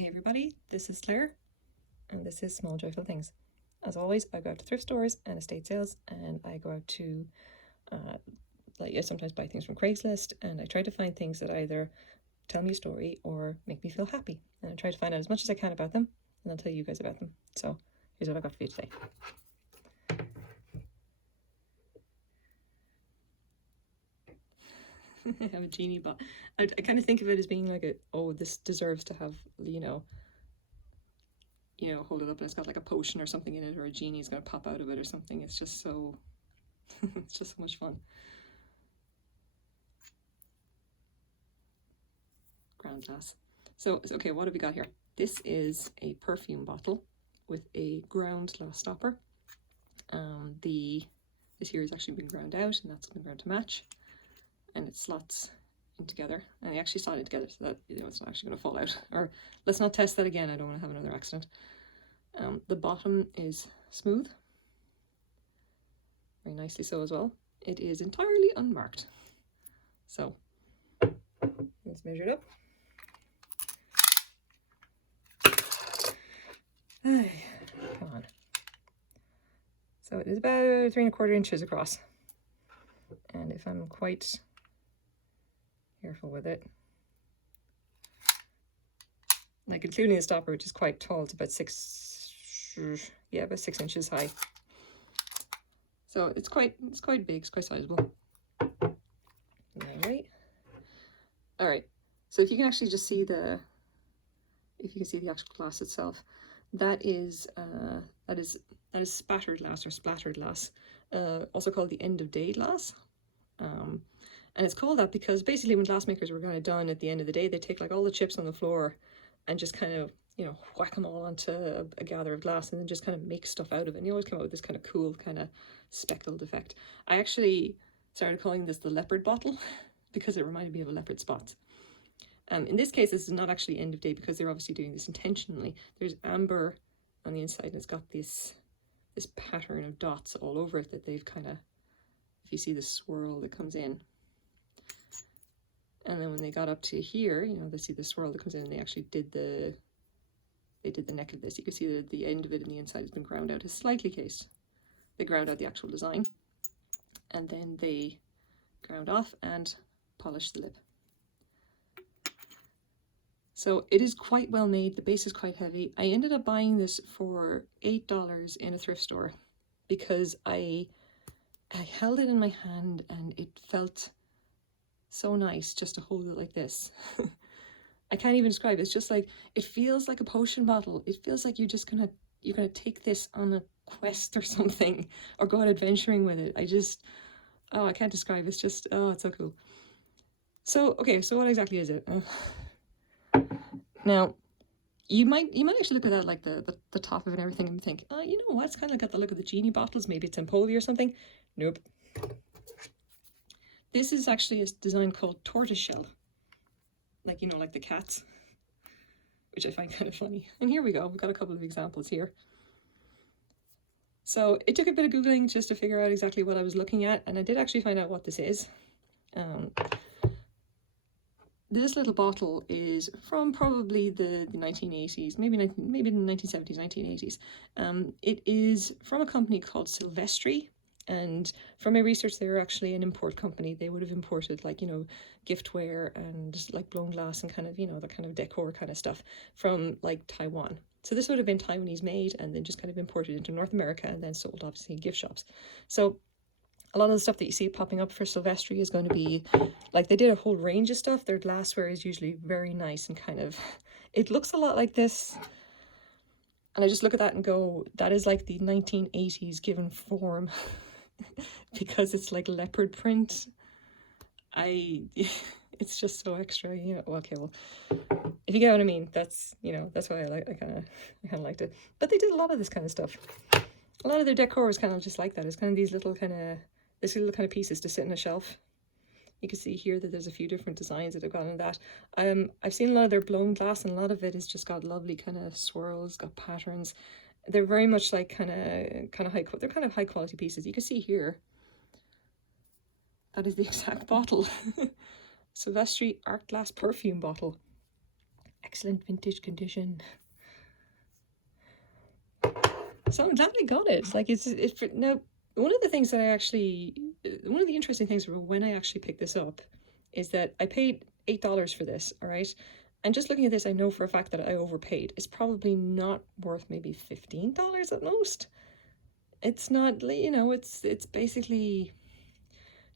Hey everybody, this is Claire, and this is Small Joyful Things. As always, I go out to thrift stores and estate sales, and I go out to, I sometimes buy things from Craigslist, and I try to find things that either tell me a story or make me feel happy. And I try to find out as much as I can about them, and I'll tell you guys about them. So here's what I've got for you today. I have a genie box. I kind of think of it as being like this deserves to have, hold it up and it's got like a potion or something in it, or a genie's gonna pop out of it or something. It's just so, it's just so much fun. Ground glass. So, okay, what have we got here? This is a perfume bottle with a ground glass stopper. This here has actually been ground out, and that's been ground to match. And it slots in together, and I actually slot it together so that it's not actually going to fall out. Or let's not test that again. I don't want to have another accident. The bottom is smooth, very nicely so as well. It is entirely unmarked. So let's measure it up. Come on. So it is about 3¼ inches across, and if I'm quite careful with it, like including the stopper, which is quite tall, it's about 6 inches high. So it's quite big, it's quite sizable. All right. So if you can actually just see the actual glass itself, that is spattered glass or splattered glass, also called the end of day glass. And it's called that because basically when glassmakers were kind of done at the end of the day, they take like all the chips on the floor and just kind of, whack them all onto a gather of glass and then just kind of make stuff out of it. And you always come out with this kind of cool kind of speckled effect. I actually started calling this the leopard bottle because it reminded me of a leopard spot. In this case, this is not actually end of day because they're obviously doing this intentionally. There's amber on the inside and it's got this pattern of dots all over it that they've kind of, if you see the swirl that comes in. And then when they got up to here, they see the swirl that comes in, and they actually did the neck of this. You can see that the end of it and the inside has been ground out. It's slightly cased. They ground out the actual design, and then they ground off and polished the lip. So it is quite well made. The base is quite heavy. I ended up buying this for $8 in a thrift store because I held it in my hand and it felt so nice just to hold it like this. I can't even describe it. It's just like, it feels like a potion bottle. It feels like you're gonna take this on a quest or something, or go out adventuring with it. I can't describe it. It's just, it's so cool. So, okay, so what exactly is it? Now, you might actually look at that, like the top of it and everything, and think, you know what, it's kind of got the look of the genie bottles. Maybe it's Empoli or something. Nope. This is actually a design called Tortoiseshell. Like, like the cats, which I find kind of funny. And here we go. We've got a couple of examples here. So it took a bit of Googling just to figure out exactly what I was looking at, and I did actually find out what this is. This little bottle is from probably the 1980s, maybe the 1970s, 1980s. It is from a company called Silvestri. And from my research, they were actually an import company. They would have imported like, giftware and like blown glass and kind of, the kind of decor kind of stuff from like Taiwan. So this would have been Taiwanese made and then just kind of imported into North America and then sold obviously in gift shops. So a lot of the stuff that you see popping up for Silvestri is going to be like, they did a whole range of stuff. Their glassware is usually very nice and kind of, it looks a lot like this. And I just look at that and go, that is like the 1980s given form. Because it's like leopard print. It's just so extra, okay, well, if you get what I mean, that's, that's why I kind of liked it. But they did a lot of this kind of stuff. A lot of their decor is kind of just like that. It's kind of these little kind of pieces to sit on a shelf. You can see here that there's a few different designs that have gone in that. I've seen a lot of their blown glass, and a lot of it has just got lovely kind of swirls, got patterns. They're very much like kind of high quality pieces. You can see here, that is the exact bottle. Silvestri art glass perfume bottle. Excellent vintage condition. So I'm glad I got it. Like it's now one of the things that one of the interesting things about when I actually picked this up is that I paid $8 for this, all right? And just looking at this, I know for a fact that I overpaid. It's probably not worth maybe $15 at most. It's not, you know, it's basically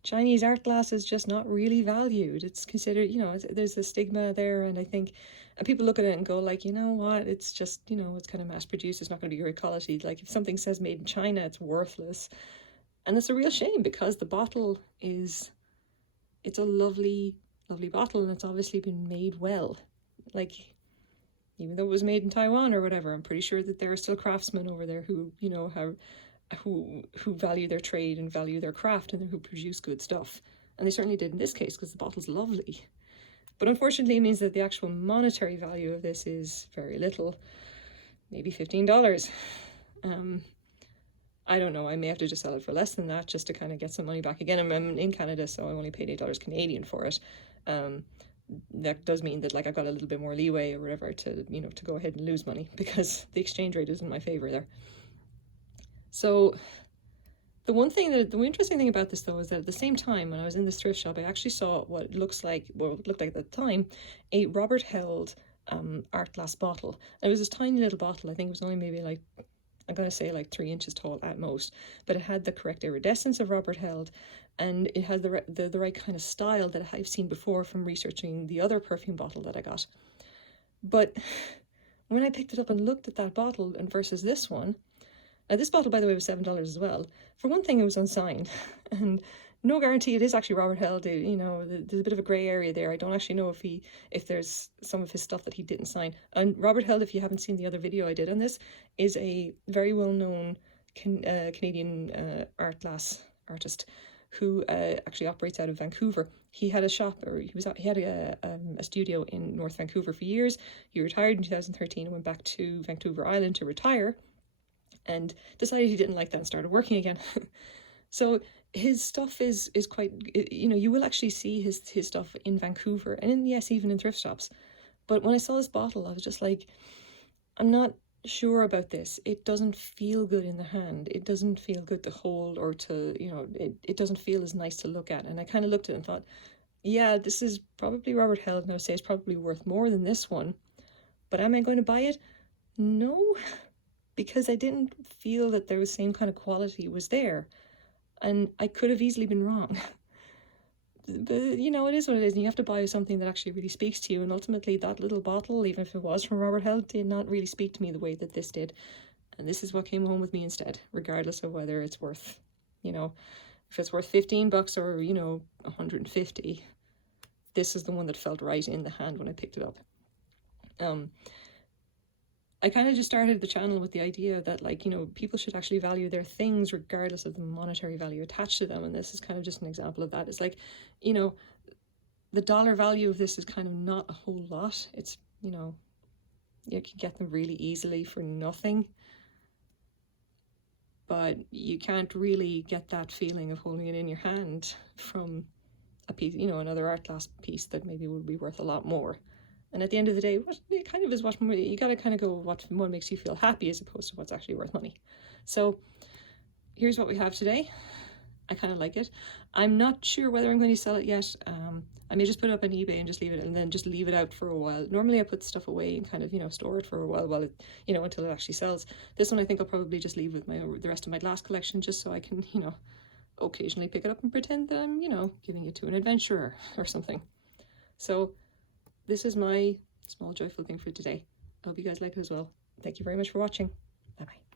Chinese art glass is just not really valued. It's considered, you know, there's a stigma there, and I think, and people look at it and go like, you know what, it's just, you know, it's kind of mass produced, it's not going to be great quality. Like if something says made in China, it's worthless. And it's a real shame because the bottle is, it's a lovely, lovely bottle, and it's obviously been made well. Like, even though it was made in Taiwan or whatever, I'm pretty sure that there are still craftsmen over there who, you know, who value their trade and value their craft, and who produce good stuff. And they certainly did in this case, because the bottle's lovely. But unfortunately, it means that the actual monetary value of this is very little, maybe $15. I don't know, I may have to just sell it for less than that just to kind of get some money back again. I'm in Canada, so I only paid $8 Canadian for it. That does mean that like I've got a little bit more leeway or whatever to, you know, to go ahead and lose money, because the exchange rate isn't in my favor there. So the interesting thing about this though is that at the same time when I was in this thrift shop, I actually saw what looked like at the time a Robert held art glass bottle. And it was this tiny little bottle. I think it was only maybe like, I'm going to say like 3 inches tall at most, but it had the correct iridescence of Robert held, and it had the right kind of style that I've seen before from researching the other perfume bottle that I got. But when I picked it up and looked at that bottle and versus this one, now this bottle, by the way, was $7 as well. For one thing, it was unsigned, and no guarantee it is actually Robert held. You know, there's a bit of a grey area there. I don't actually know if there's some of his stuff that he didn't sign. And Robert held, if you haven't seen the other video I did on this, is a very well-known Canadian art glass artist who actually operates out of Vancouver. He had a shop, or he had a studio in North Vancouver for years. He retired in 2013 and went back to Vancouver Island to retire, and decided he didn't like that and started working again. So his stuff is quite, you know, you will actually see his stuff in Vancouver, and yes, even in thrift shops. But when I saw this bottle, I was just like, I'm not sure about this. It doesn't feel good in the hand. It doesn't feel good to hold, or to, you know, it doesn't feel as nice to look at. And I kind of looked at it and thought, yeah, this is probably Robert held, and I would say it's probably worth more than this one. But am I going to buy it? No, because I didn't feel that the same kind of quality was there. And I could have easily been wrong. But, you know, it is what it is, and you have to buy something that actually really speaks to you. And ultimately, that little bottle, even if it was from Robert held, did not really speak to me the way that this did. And this is what came home with me instead, regardless of whether it's worth, you know, if it's worth $15 or, you know, 150. This is the one that felt right in the hand when I picked it up. I kind of just started the channel with the idea that, like, you know, people should actually value their things regardless of the monetary value attached to them. And this is kind of just an example of that. It's like, you know, the dollar value of this is kind of not a whole lot. It's, you know, you can get them really easily for nothing. But you can't really get that feeling of holding it in your hand from a piece, you know, another art glass piece that maybe would be worth a lot more. And at the end of the day, it kind of is what you got to kind of go what makes you feel happy as opposed to what's actually worth money. So here's what we have today. I kind of like it. I'm not sure whether I'm going to sell it yet. I may just put it up on eBay and just leave it, and then just leave it out for a while. Normally I put stuff away and kind of, you know, store it for a while it, you know, until it actually sells. This one I think I'll probably just leave with the rest of my glass collection, just so I can, you know, occasionally pick it up and pretend that I'm, you know, giving it to an adventurer or something. So this is my small joyful thing for today. I hope you guys like it as well. Thank you very much for watching. Bye bye.